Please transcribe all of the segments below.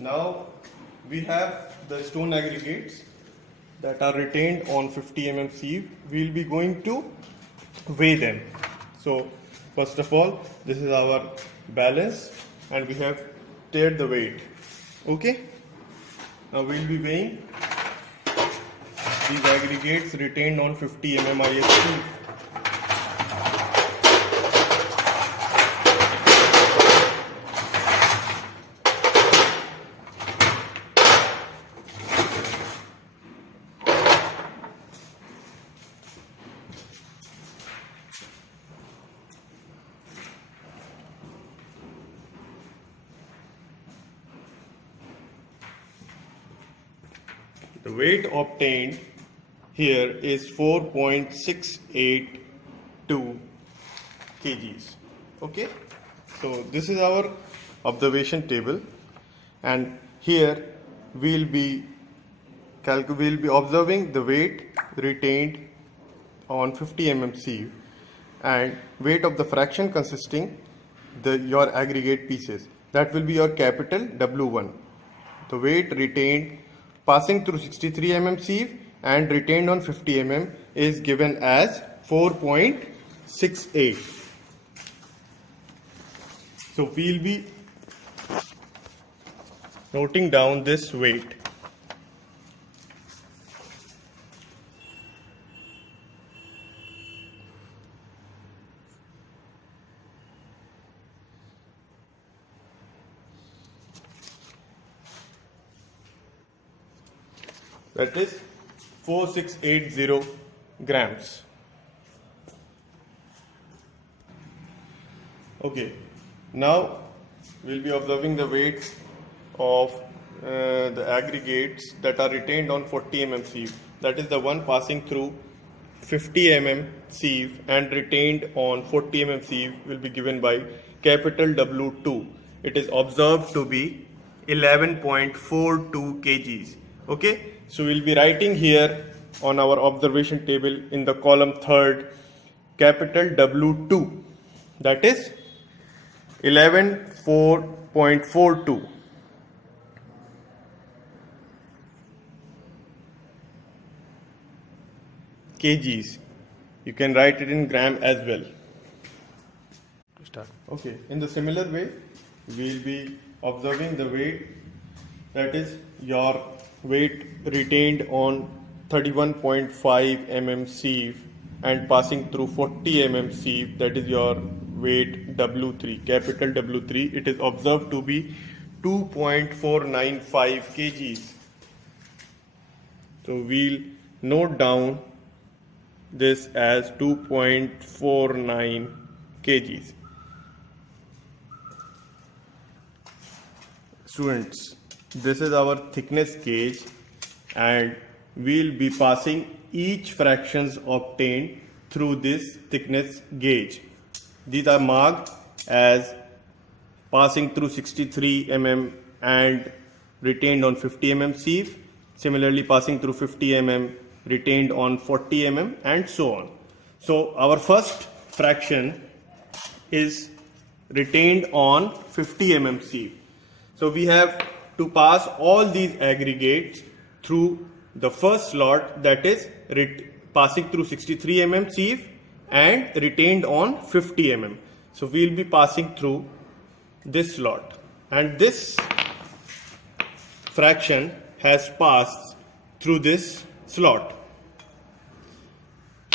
Now we have the stone aggregates that are retained on 50 mm sieve. We will be going to weigh them. So first of all, this is our balance and we have tared the weight. Okay. Now we will be weighing these aggregates retained on 50 mm IS sieve. The weight obtained here is 4.682 kgs. Okay, so this is our observation table, and here we'll be observing the weight retained on 50 mm sieve and weight of the fraction consisting your aggregate pieces. That will be your capital W1. The weight retained passing through 63 mm sieve and retained on 50 mm is given as 4.68. So we'll be noting down this weight. That is 4680 grams. Okay, now we'll be observing the weights of the aggregates that are retained on 40 mm sieve. That is the one passing through 50 mm sieve and retained on 40 mm sieve will be given by capital W2. It is observed to be 11.42 kgs. Okay, so we'll be writing here on our observation table in the column 3rd capital W2, that is 11.42 kgs. You can write it in gram as well. Okay, in the similar way we'll be observing the weight, that is your weight retained on 31.5 mm sieve and passing through 40 mm sieve, that is your weight W3, capital W3. It is observed to be 2.495 kgs. So we'll note down this as 2.49 kgs. Students, this is our thickness gauge and we'll be passing each fractions obtained through this thickness gauge. These are marked as passing through 63 mm and retained on 50 mm sieve, similarly passing through 50 mm retained on 40 mm and so on. So our first fraction is retained on 50 mm sieve. So we have to pass all these aggregates through the first slot, that is passing through 63 mm sieve and retained on 50 mm. So we will be passing through this slot, and this fraction has passed through this slot.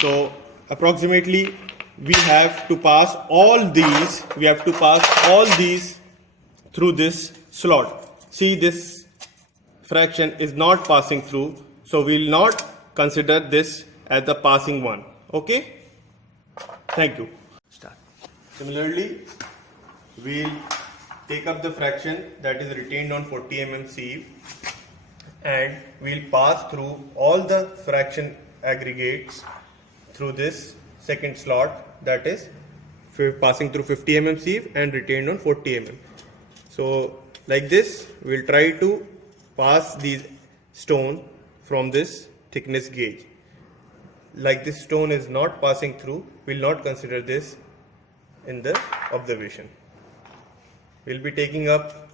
So approximately we have to pass all these through this slot. See, this fraction is not passing through, so we will not consider this as the passing one. Okay, thank you. Start. Similarly, we will take up the fraction that is retained on 40 mm sieve and we will pass through all the fraction aggregates through this second slot, that is passing through 50 mm sieve and retained on 40 mm. So like this we will try to pass these stone from this thickness gauge. Like this stone is not passing through, we will not consider this in the observation. We will be taking up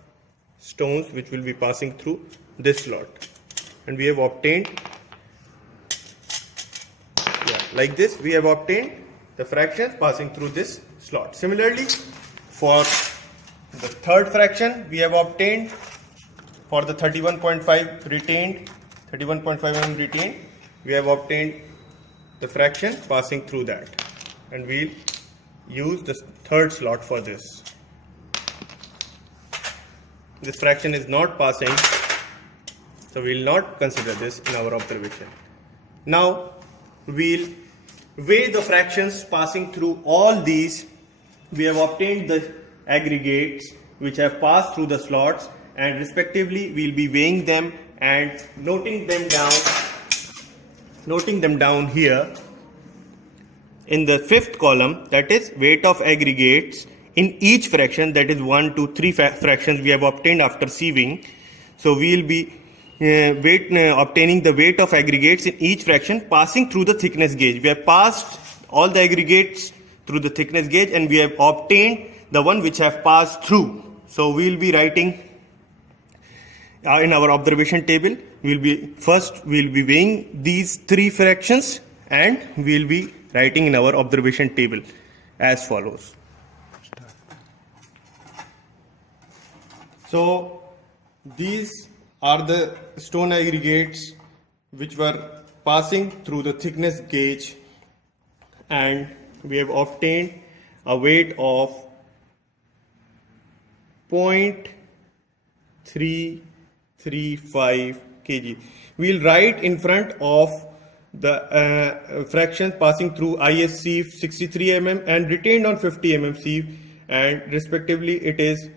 stones which will be passing through this slot, and we have obtained, like this, we have obtained the fractions passing through this slot. Similarly, for the third fraction, we have obtained, for the 31.5 retained, 31.5 mm retained, we have obtained the fraction passing through that, and we'll use the third slot for this. This fraction is not passing, so we will not consider this in our observation. Now we'll weigh the fractions passing through all these. We have obtained the aggregates which have passed through the slots, and respectively we'll be weighing them and noting them down here in the fifth column, that is weight of aggregates in each fraction, that is 1, 2, 3 fractions we have obtained after sieving. So we will be obtaining the weight of aggregates in each fraction passing through the thickness gauge. We have passed all the aggregates through the thickness gauge, and we have obtained the one which have passed through. So we will be writing in our observation table. We will be weighing these 3 fractions, and we will be writing in our observation table as follows. So these are the stone aggregates which were passing through the thickness gauge, and we have obtained a weight of 0.335 kg. We will write in front of the fraction passing through IS sieve 63 mm and retained on 50 mm sieve, and respectively it is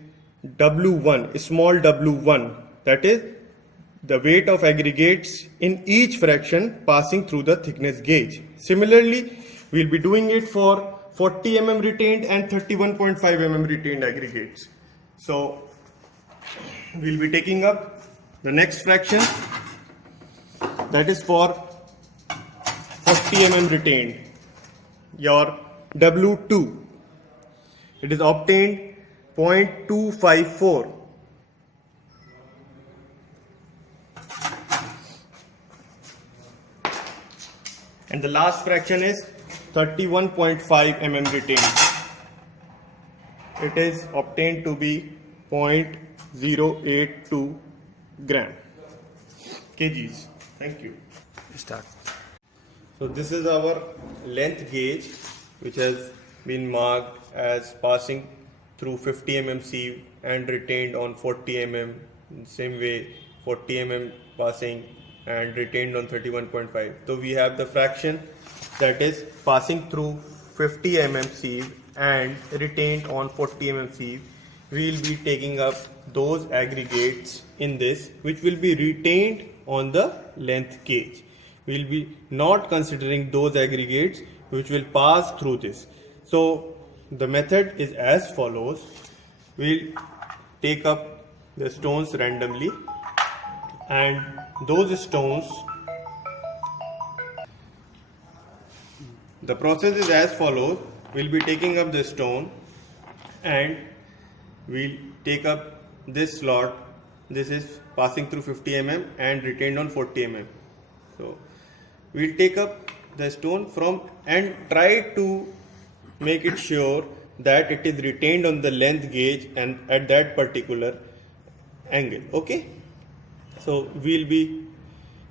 W1, small w1, that is the weight of aggregates in each fraction passing through the thickness gauge. Similarly, we will be doing it for 40 mm retained and 31.5 mm retained aggregates. So we will be taking up the next fraction, that is for 40 mm retained, your W2. It is obtained 0.254. And the last fraction is 31.5 mm retained. It is obtained to be 0.082 gram kgs. Thank you. Start. So this is our length gauge, which has been marked as passing through 50 mm sieve and retained on 40 mm. Same way 40 mm passing and retained on 31.5. So we have the fraction that is passing through 50 mm sieve and retained on 40 mm sieve. We will be taking up those aggregates in this which will be retained on the length gauge. We will be not considering those aggregates which will pass through this. So the method is as follows. We will take up the stones randomly, and those stones, the process is as follows. We will be taking up the stone and we will take up this slot. This is passing through 50 mm and retained on 40 mm. So we will take up the stone from and try to make it sure that it is retained on the length gauge and at that particular angle. Okay. So we will be,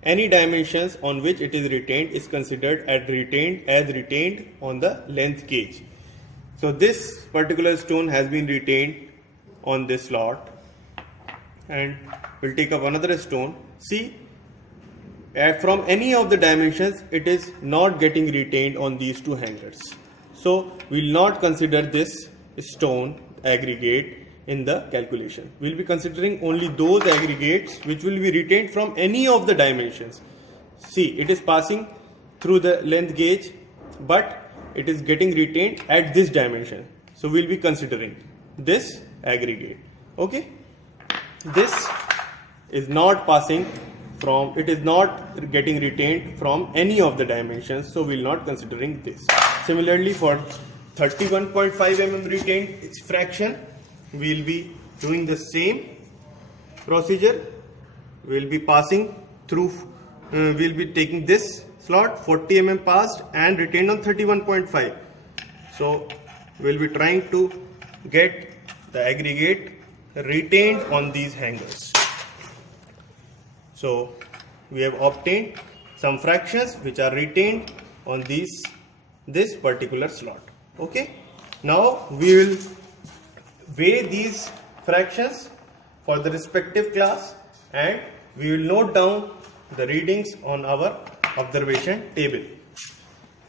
any dimensions on which it is retained is considered as retained on the length gauge. So this particular stone has been retained on this slot, and we'll take up another stone. See, from any of the dimensions it is not getting retained on these two hangers. So we will not consider this stone aggregate in the calculation. We will be considering only those aggregates which will be retained from any of the dimensions. See, it is passing through the length gauge, but it is getting retained at this dimension. So we will be considering this aggregate. Okay. This is not passing from, it is not getting retained from any of the dimensions, so we will not considering this. Similarly, for 31.5 mm retained fraction, we will be doing the same. procedure. We'll be passing through, we'll be taking this slot, 40 mm passed and retained on 31.5. So we'll be trying to get the aggregate retained on these hangers. So we have obtained some fractions which are retained on this particular slot. Okay, now we will weigh these fractions for the respective class and we will note down the readings on our observation table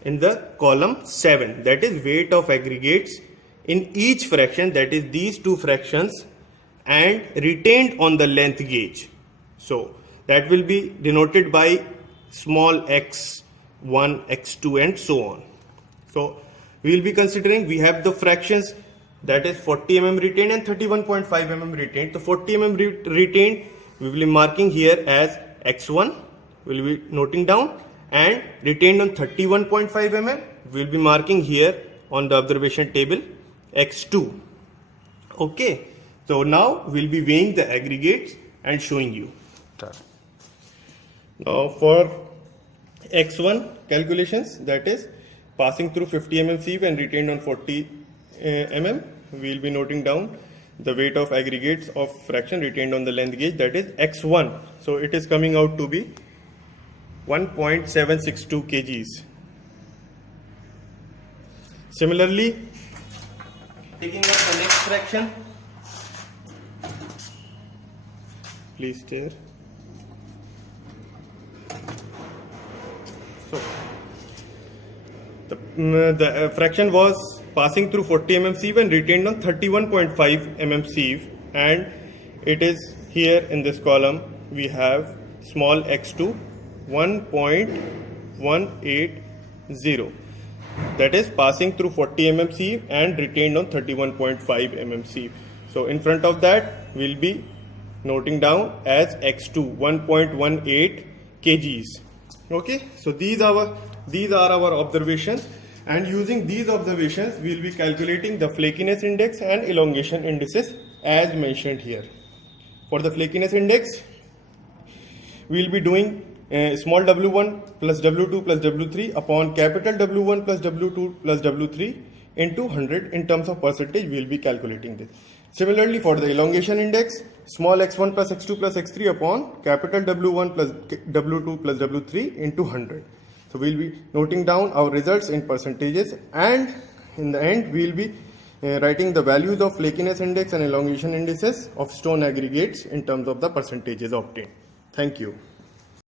in the column 7, that is weight of aggregates in each fraction, that is these two fractions, and retained on the length gauge. So that will be denoted by small x1, x2 and so on. So we will be considering, we have the fractions, that is 40 mm retained and 31.5 mm retained. The 40 mm retained we will be marking here as x1, we will be noting down, and retained on 31.5 mm we will be marking here on the observation table x2. Okay, so now we will be weighing the aggregates and showing you. Now for x1 calculations, that is passing through 50 mm sieve and retained on 40 mm, we will be noting down the weight of aggregates of fraction retained on the length gauge, that is x1. So it is coming out to be 1.762 kgs. Similarly, taking up the next fraction, please stare. So the fraction was passing through 40 mm sieve and retained on 31.5 mm sieve, and it is here in this column we have small x2 1.180, that is passing through 40 mm sieve and retained on 31.5 mm sieve. So in front of that we'll be noting down as x2 1.18 kgs. Okay, so these are our observations, and using these observations we will be calculating the flakiness index and elongation indices as mentioned here. For the flakiness index, we will be doing small w1 plus w2 plus w3 upon capital W1 plus W2 plus W3 into 100 in terms of percentage. We will be calculating this. Similarly, for the elongation index, small x1 plus x2 plus x3 upon capital W1 plus W2 plus W3 into 100. So we will be noting down our results in percentages, and in the end we will be writing the values of flakiness index and elongation indices of stone aggregates in terms of the percentages obtained. Thank you.